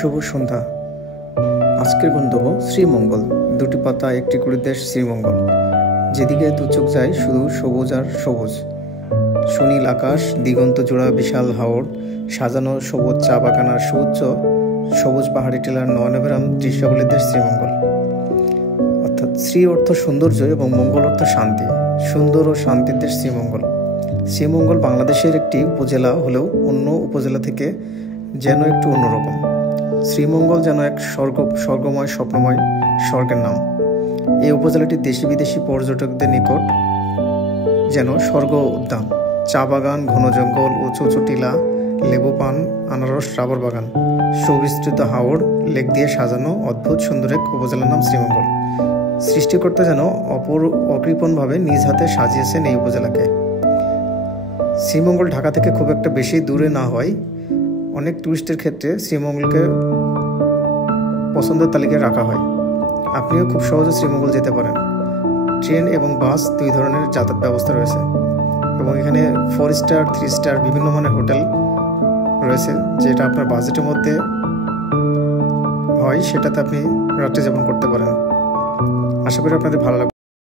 শুভ সন্ধ্যা। আজকের গন্তব্য শ্রীমঙ্গল। দুটি পাতা একটি করে দেশ শ্রীমঙ্গল। যেদিকে দু চোখ যায় শুধু সবুজ আর সবুজ। সুনীল আকাশ, দিগন্ত জোড়া বিশাল হাওর, সাজানো সবুজ চা বাগান আর সুউচ্চ সবুজ পাহাড়ি টিলার নয়নবিরাম দৃশ্যাবলীর দেশ শ্রীমঙ্গল। অর্থাৎ শ্রী অর্থ সৌন্দর্য এবং মঙ্গল অর্থ শান্তি। সুন্দর ও শান্তির দেশ শ্রীমঙ্গল। শ্রীমঙ্গল বাংলাদেশের একটি উপজেলা হলেও অন্য উপজেলা থেকে যেন একটু অন্যরকম। শ্রীমঙ্গল যেন এক স্বর্গময় স্বপ্নময় স্বর্গের নাম। এই উপজেলাটি দেশি বিদেশি পর্যটকদের নিকট যেন স্বর্গ উদ্যান। চা বাগান, ঘন জঙ্গল, উঁচু উঁচু টিলা, লেবু পান, আনারস, রাবার বাগান, সুবিস্তৃত হাওড়, লেক দিয়ে সাজানো অদ্ভুত সুন্দর এক উপজেলার নাম শ্রীমঙ্গল। সৃষ্টিকর্তা যেন অকৃপণভাবে নিজ হাতে সাজিয়েছেন এই উপজেলাকে। শ্রীমঙ্গল ঢাকা থেকে খুব একটা বেশি দূরে না হয় অনেক টুরিস্টের ক্ষেত্রে শ্রীমঙ্গলকে পছন্দের তালিকায় রাখা হয়। আপনিও খুব সহজে শ্রীমঙ্গল যেতে পারেন। ট্রেন এবং বাস দুই ধরনের যাতায়াত ব্যবস্থা রয়েছে এবং এখানে 4 স্টার 3 স্টার বিভিন্ন মানের হোটেল রয়েছে, যেটা আপনার বাজেটের মধ্যে হয় সেটাতে আপনি রাত্রি যাপন করতে পারেন। আশা করি আপনাদের ভালো লাগবে।